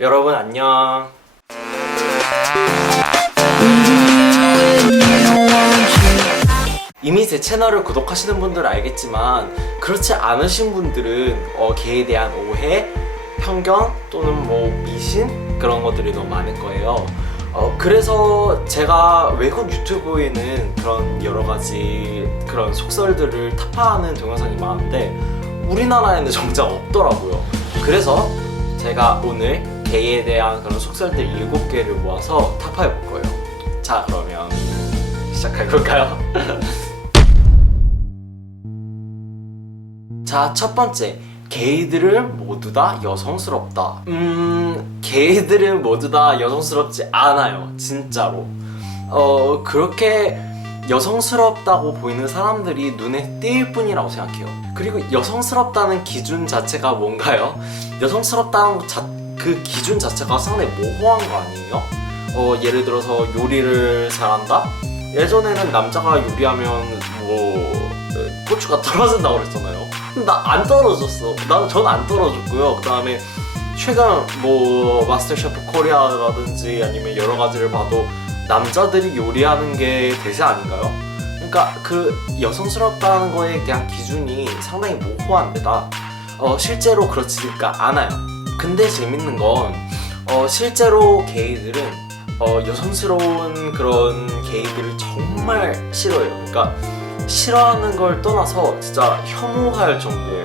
여러분 안녕. 이미 제 채널을 구독하시는 분들은 알겠지만 그렇지 않으신 분들은 게이에 대한 오해, 편견 또는 뭐 미신 그런 것들이 너무 많을 거예요. 그래서 제가 외국 유튜브에는 그런 여러 가지 그런 속설들을 타파하는 동영상이 많은데 우리나라에는 정작 없더라고요. 그래서 제가 오늘 게이에 대한 그런 속설들 7개를 모아서 타파해 볼 거예요. 자, 그러면 시작해볼까요? 자, 첫 번째, 게이들은 모두 다 여성스럽다. 게이들은 모두 다 여성스럽지 않아요, 진짜로. 그렇게 여성스럽다고 보이는 사람들이 눈에 띄일 뿐이라고 생각해요. 그리고 여성스럽다는 기준 자체가 뭔가요? 여성스럽다는 그 기준 자체가 상당히 모호한 거 아니에요? 예를 들어서 요리를 잘한다? 예전에는 남자가 요리하면 뭐 고추가 떨어진다고 그랬잖아요. 나 안 떨어졌어. 전 안 떨어졌고요. 그 다음에 최근 뭐 마스터 셰프 코리아라든지 아니면 여러 가지를 봐도 남자들이 요리하는 게 대세 아닌가요? 그러니까 그 여성스럽다는 거에 대한 기준이 상당히 모호한 데다 실제로 그렇지가 않아요. 근데 재밌는 건 실제로 게이들은 여성스러운 그런 게이들을 정말 싫어해요. 그러니까 싫어하는 걸 떠나서 진짜 혐오할 정도예요.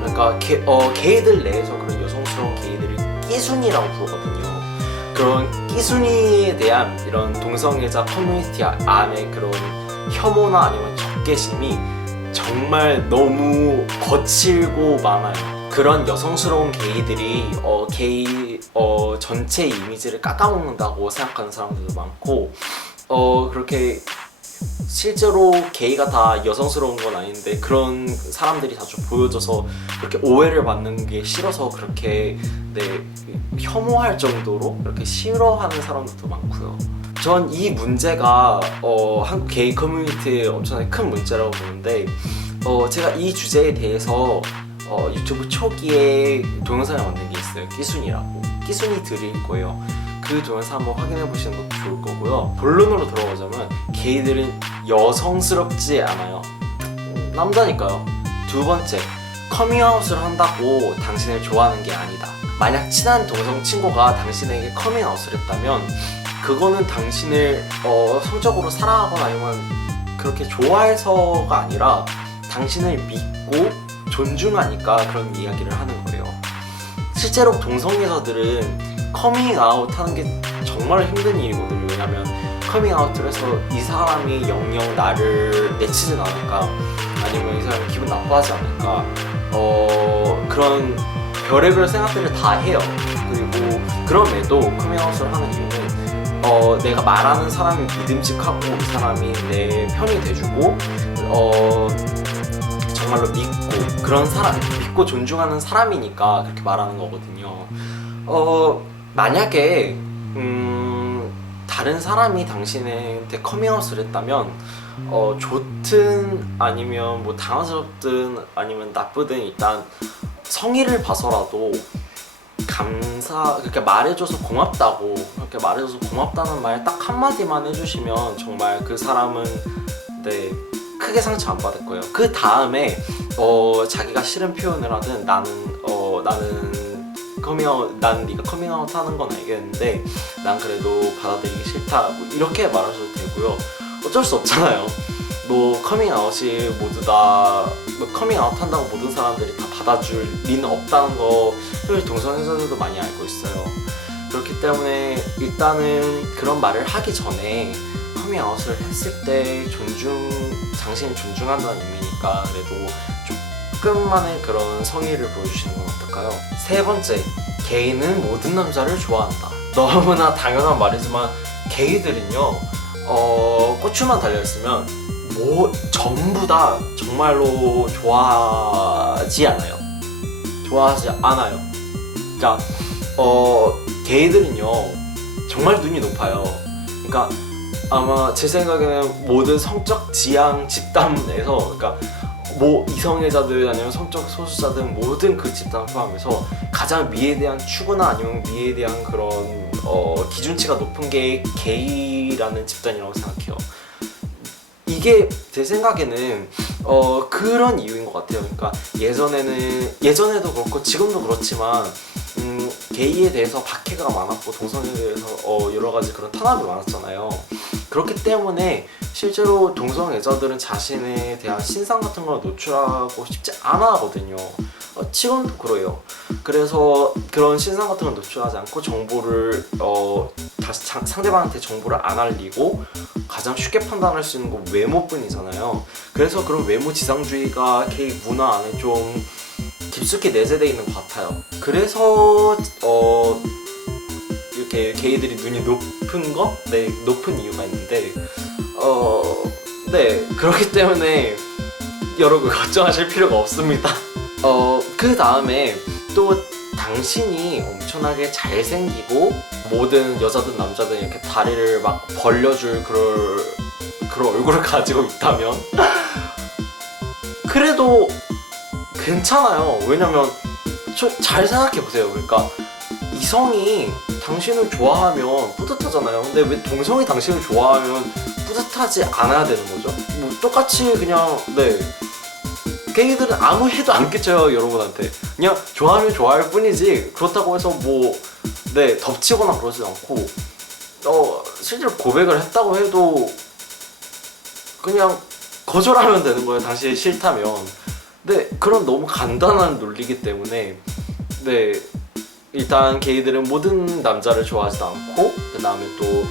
그러니까 게이들 내에서 그런 여성스러운 게이들을 끼순이라고 부르거든요. 그런 끼순이에 대한 이런 동성애자 커뮤니티 안에 그런 혐오나 아니면 적개심이 정말 너무 거칠고 많아요. 그런 여성스러운 게이들이 게이 전체 이미지를 깎아먹는다고 생각하는 사람들도 많고 그렇게 실제로 게이가 다 여성스러운 건 아닌데 그런 사람들이 자주 보여져서 그렇게 오해를 받는 게 싫어서 그렇게 혐오할 정도로 그렇게 싫어하는 사람들도 많고요. 전 이 문제가 한국 게이 커뮤니티의 엄청나게 큰 문제라고 보는데 제가 이 주제에 대해서 유튜브 초기에 동영상을 만든 게 있어요. 끼순이라고. 끼순이 드릴 거예요. 그 동영상 한번 확인해 보시는 것도 좋을 거고요. 본론으로 들어가자면 게이들은 여성스럽지 않아요. 남자니까요. 두 번째, 커밍아웃을 한다고 당신을 좋아하는 게 아니다. 만약 친한 동성 친구가 당신에게 커밍아웃을 했다면 그거는 당신을 성적으로 사랑하거나 아니면 그렇게 좋아해서가 아니라 당신을 믿고 존중하니까 그런 이야기를 하는 거예요. 실제로 동성애자들은 커밍아웃 하는 게 정말 힘든 일이거든요. 왜냐면 커밍아웃을 해서 이 사람이 영영 나를 내치진 않을까 아니면 이 사람이 기분 나빠하지 않을까 그런 별의별 생각들을 다 해요. 그리고 그럼에도 커밍아웃을 하는 이유는 내가 말하는 사람이 믿음직하고 이 사람이 내 편이 돼주고 정말로 믿고 그런 사람 믿고 존중하는 사람이니까 그렇게 말하는 거거든요. 만약에 다른 사람이 당신한테 커밍아웃을 했다면 좋든 아니면 뭐 당황스럽든 아니면 나쁘든 일단 성의를 봐서라도 그렇게 말해줘서 고맙다고 그렇게 말해줘서 고맙다는 말 딱 한마디만 해주시면 정말 그 사람은 크게 상처 안 받을 거예요. 그 다음에 자기가 싫은 표현을 하든 난 네가 커밍아웃 하는 건 알겠는데 난 그래도 받아들이기 싫다 뭐 이렇게 말하셔도 되고요. 어쩔 수 없잖아요. 뭐 커밍아웃이 모두 다 커밍아웃 한다고 모든 사람들이 다 받아줄 리는 없다는 거 동성애자들도 많이 알고 있어요. 그렇기 때문에 일단은 그런 말을 하기 전에 커밍아웃을 했을 때 당신을 존중한다는 의미니까 그래도 조금만의 그런 성의를 보여주시는 건 어떨까요? 세 번째, 게이는 모든 남자를 좋아한다. 너무나 당연한 말이지만 게이들은요 고추만 달려있으면 뭐 전부 다 정말로 좋아하지 않아요. 그러니까 게이들은요 정말 눈이 높아요. 그러니까 아마 제 생각에는 모든 성적 지향 집단에서 그러니까 뭐 이성애자들 아니면 성적 소수자들 모든 그 집단을 포함해서 가장 미에 대한 추구나 아니면 미에 대한 그런 기준치가 높은 게 게이라는 집단이라고 생각해요. 이게 제 생각에는 그런 이유인 것 같아요. 그러니까 예전에도 그렇고 지금도 그렇지만 게이에 대해서 박해가 많았고 동성애에 대해서 여러 가지 그런 탄압이 많았잖아요. 그렇기 때문에 실제로 동성애자들은 자신에 대한 신상 같은 걸 노출하고 싶지 않아 하거든요. 지금도 그래요. 그래서 그런 신상 같은 걸 노출하지 않고 정보를 다시 상대방한테 정보를 안 알리고 가장 쉽게 판단할 수 있는 건 외모뿐이잖아요. 그래서 그런 외모 지상주의가 게이 문화 안에 좀 깊숙이 내재되어 있는 것 같아요. 그래서 이렇게 게이들이 눈이 높은 거? 네, 높은 이유가 있는데 네, 그렇기 때문에 여러분 걱정하실 필요가 없습니다. 그 다음에 또 당신이 엄청나게 잘생기고 모든 여자든 남자든 이렇게 다리를 막 벌려줄 그런 얼굴을 가지고 있다면 그래도 괜찮아요. 왜냐면 잘 생각해보세요. 그러니까 이성이 당신을 좋아하면 뿌듯하잖아요. 근데 왜 동성이 당신을 좋아하면 뿌듯하지 않아야 되는 거죠? 뭐 똑같이 그냥 네, 게이들은 아무 해도 안 끼쳐요. 여러분한테 그냥 좋아하면 좋아할 뿐이지 그렇다고 해서 뭐 네, 덮치거나 그러지 않고 실제로 고백을 했다고 해도 그냥 거절하면 되는 거예요. 당신이 싫다면. 네, 그런 너무 간단한 논리이기 때문에 네, 일단 게이들은 모든 남자를 좋아하지도 않고 그 다음에 또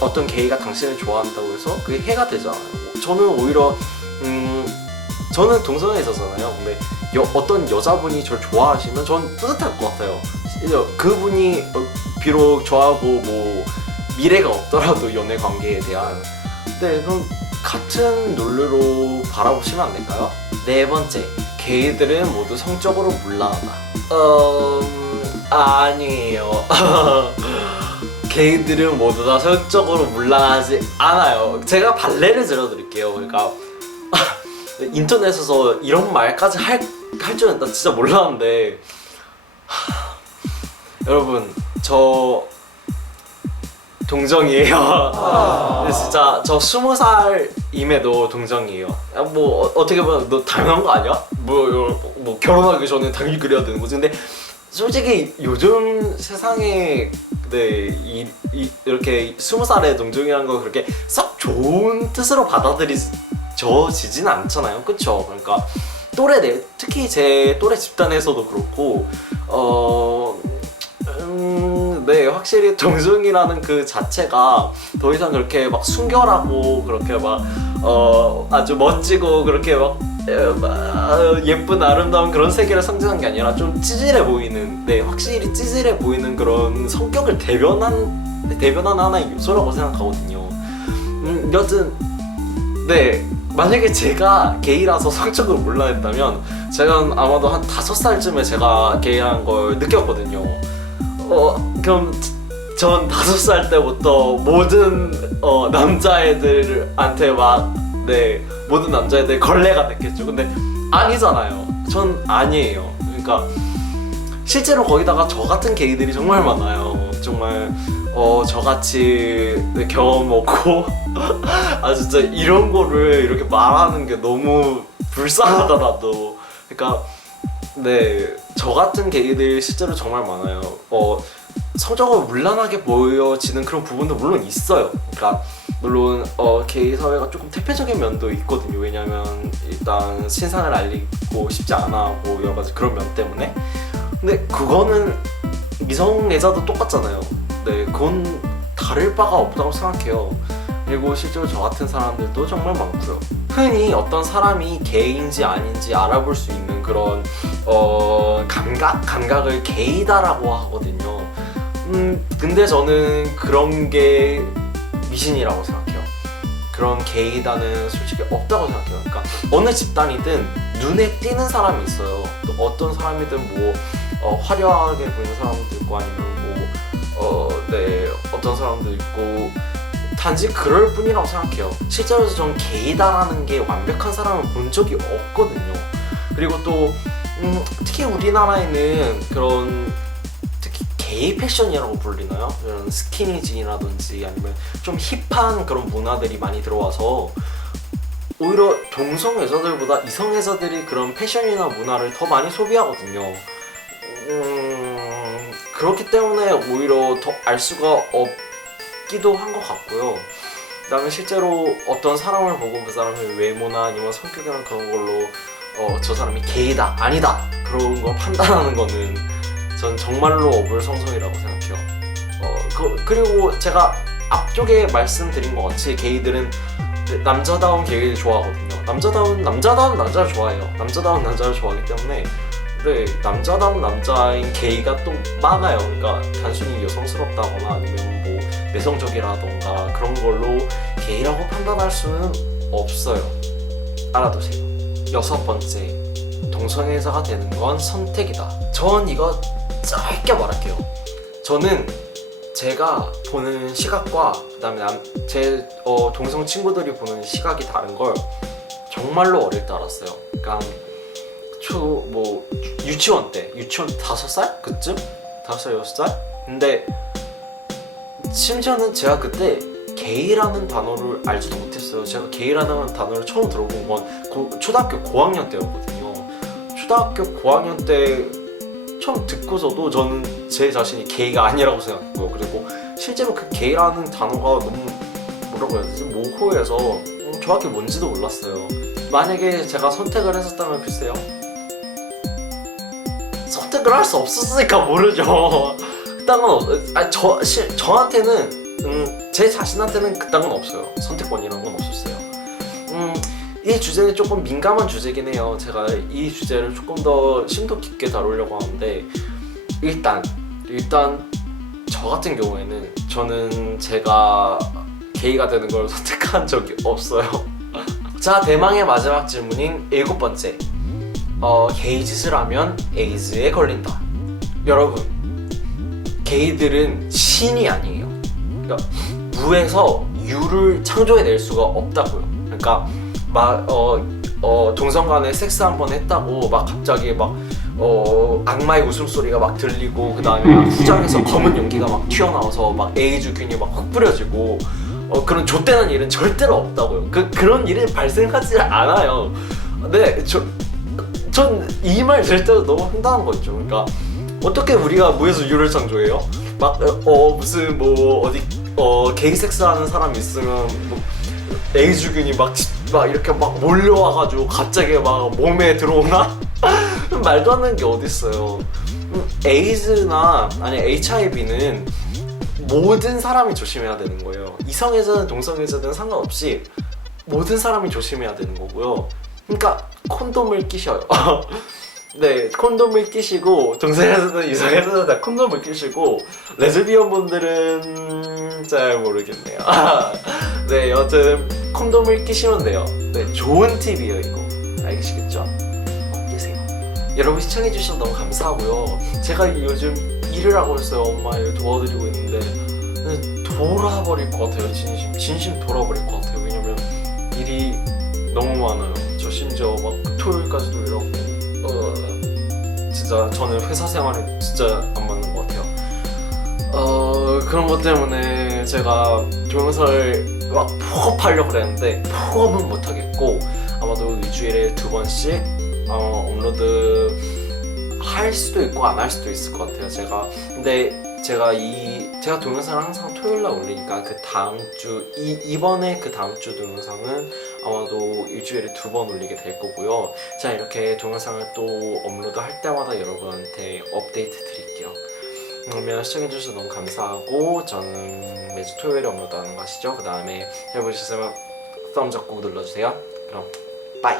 어떤 게이가 당신을 좋아한다고 해서 그게 해가 되지 않아요. 저는 오히려 저는 동성애자잖아요. 근데 어떤 여자분이 저를 좋아하시면 전 뿌듯할 것 같아요. 그분이 비록 저하고 뭐 미래가 없더라도 연애 관계에 대한 네, 그럼 같은 논리로 바라보시면 안 될까요? 네 번째, 게이들은 모두 성적으로 문란하다. 아니에요. 게이들은 모두 다 성적으로 문란하지 않아요. 제가 발레를 들어드릴게요. 그러니까 인터넷에서 이런 말까지 할 줄은 나 진짜 몰랐는데 여러분 저 동정이에요. 진짜 저 20살임에도 동정이에요. 뭐 어떻게 보면 너 당연한 거 아니야? 뭐 결혼하기 전에 당연히 그래야 되는 거지. 근데 솔직히 요즘 세상에 네, 이렇게 20살의 동정이라는 거 그렇게 썩 좋은 뜻으로 받아들여지진 않잖아요. 그쵸? 그러니까 특히 제 또래 집단에서도 그렇고 네, 확실히 동성이라는 그 자체가 더 이상 그렇게 막 순결하고 그렇게 막 아주 멋지고 그렇게 막 예쁜 아름다운 그런 세계를 상징한 게 아니라 좀 찌질해 보이는, 네, 확실히 찌질해 보이는 그런 성격을 대변하는 하나의 요소라고 생각하거든요. 여튼 네, 만약에 제가 게이라서 성적으로 문란했다면 제가 아마도 한 5살쯤에 제가 게이라는 걸 느꼈거든요. 그럼 전 5살 때부터 모든 남자애들한테 막 네, 모든 남자애들 걸레가 됐겠죠. 근데 아니잖아요. 전 아니에요. 그러니까 실제로 거기다가 저 같은 게이들이 정말 많아요. 정말 저같이 경험 없고 아 진짜 이런 거를 이렇게 말하는 게 너무 불쌍하다 나도. 그러니까 네, 저 같은 게이들이 실제로 정말 많아요. 성적으로 문란하게 보여지는 그런 부분도 물론 있어요. 그러니까 물론 게이 사회가 조금 퇴폐적인 면도 있거든요. 왜냐면 일단 신상을 알리고 싶지 않아 하고 여러 가지 그런 면 때문에. 근데 그거는 미성애자도 똑같잖아요. 네, 그건 다를 바가 없다고 생각해요. 그리고 실제로 저 같은 사람들도 정말 많고요. 흔히 어떤 사람이 게이인지 아닌지 알아볼 수 있는 그런 감각을 게이다라고 하거든요. 근데 저는 그런 게 미신이라고 생각해요. 그런 게이다는 솔직히 없다고 생각해요. 그러니까 어느 집단이든 눈에 띄는 사람이 있어요. 또 어떤 사람이든 뭐 화려하게 보이는 사람도 있고 아니면 네, 어떤 사람도 있고 단지 그럴 뿐이라고 생각해요. 실제로 전 게이다라는 게 완벽한 사람을 본 적이 없거든요. 그리고 또 특히 우리나라에는 그런 특히 게이 패션이라고 불리나요? 이런 스키니진이라든지 아니면 좀 힙한 그런 문화들이 많이 들어와서 오히려 동성 여자들보다 이성 여자들이 그런 패션이나 문화를 더 많이 소비하거든요. 그렇기 때문에 오히려 더 알 수가 없기도 한 것 같고요. 그다음에 실제로 어떤 사람을 보고 그 사람의 외모나 아니면 성격이나 그런 걸로 저 사람이 게이다 아니다 그런 걸 판단하는 거는 전 정말로 어불성성이라고 생각해요. 그리고 제가 앞쪽에 말씀드린 것 같이 게이들은 남자다운 게이를 좋아하거든요. 남자다운 남자를 좋아해요. 남자다운 남자를 좋아하기 때문에 남자다운 남자인 게이가 또 많아요. 그러니까 단순히 여성스럽다거나 아니면 뭐 내성적이라던가 그런 걸로 게이라고 판단할 수는 없어요. 알아두세요. 6번째, 동성애자가 되는 건 선택이다. 전 이거 짧게 말할게요. 저는 제가 보는 시각과 그다음에 제 동성 친구들이 보는 시각이 다른 걸 정말로 어릴 때 알았어요. 그러니까 유치원 5살? 그쯤? 5살, 6살? 근데 심지어는 제가 그때 게이라는 단어를 알지도 못했어요. 제가 게이라는 단어를 처음 들어본 건 초등학교 고학년 때였거든요. 초등학교 고학년 때 처음 듣고서도 저는 제 자신이 게이가 아니라고 생각했고요. 그리고 실제로 그 게이라는 단어가 너무 뭐라고 해야 되지? 모호해서 정확히 뭔지도 몰랐어요. 만약에 제가 선택을 했었다면 글쎄요. 선택을 할 수 없었으니까 모르죠. 그딴 건 저한테는 제 자신한테는 그딴 건 없어요. 선택권이라는 건 없었어요. 이 주제는 조금 민감한 주제긴 해요. 제가 이 주제를 조금 더 심도 깊게 다루려고 하는데 일단 저 같은 경우에는 저는 제가 게이가 되는 걸 선택한 적이 없어요. 자, 대망의 마지막 질문인 7번째. 게이 짓을 하면 에이즈에 걸린다. 여러분, 게이들은 신이 아니에요. 그러니까 무에서 유를 창조해낼 수가 없다고요. 그러니까 동성 간에 섹스 한번 했다고 막 갑자기 악마의 웃음소리가 막 들리고 그 다음에 후장에서 검은 연기가 막 튀어나와서 막 에이즈균이 막 확 뿌려지고 그런 좆되는 일은 절대로 없다고요. 그런 일이 발생하지 않아요. 근데 전 이 말 절대로 너무 황당한 거 있죠. 그러니까 어떻게 우리가 무에서 유를 창조해요? 무슨 게이 섹스 하는 사람 있으면 에이즈균이 막 이렇게 막 몰려와가지고 갑자기 막 몸에 들어오나? 말도 안 되는 게 어딨어요. 에이즈나 아니 HIV는 모든 사람이 조심해야 되는 거예요. 이성애자든 동성애자든 상관없이 모든 사람이 조심해야 되는 거고요. 그러니까 콘돔을 끼셔요. 네, 콘돔을 끼시고 동성애자든 이성애자든 다 콘돔을 끼시고 레즈비언 분들은 잘 모르겠네요. 네, 여튼 콘돔을 끼시면 돼요. 네, 좋은 팁이에요 이거. 알겠시겠죠? 끼세요. 여러분 시청해주셔서 너무 감사하고요. 제가 요즘 일을 하고 있어요. 엄마 일 도와드리고 있는데 돌아버릴 것 같아요. 진심 돌아버릴 것 같아요. 왜냐면 일이 너무 많아요. 저 심지어 막 토요일까지도 일하고 진짜 저는 회사 생활이 진짜 안 맞는 것 같아요. 그런 것 때문에 제가 동영상을 막 픽업하려고 그랬는데 픽업은 못하겠고 아마도 일주일에 2번씩 업로드 할 수도 있고 안 할 수도 있을 것 같아요. 근데 제가 동영상을 항상 토요일날 올리니까 그 다음 주 이번에 그 다음 주 동영상은 아마도 일주일에 2번 올리게 될 거고요. 자, 이렇게 동영상을 또 업로드 할 때마다 여러분한테 업데이트 드릴게요. 그러면 시청해주셔서 너무 감사하고 저는 매주 토요일에 업로드하는 거 아시죠? 그 다음에 잘 보셨으면 썸 잡고 눌러주세요. 그럼 빠이.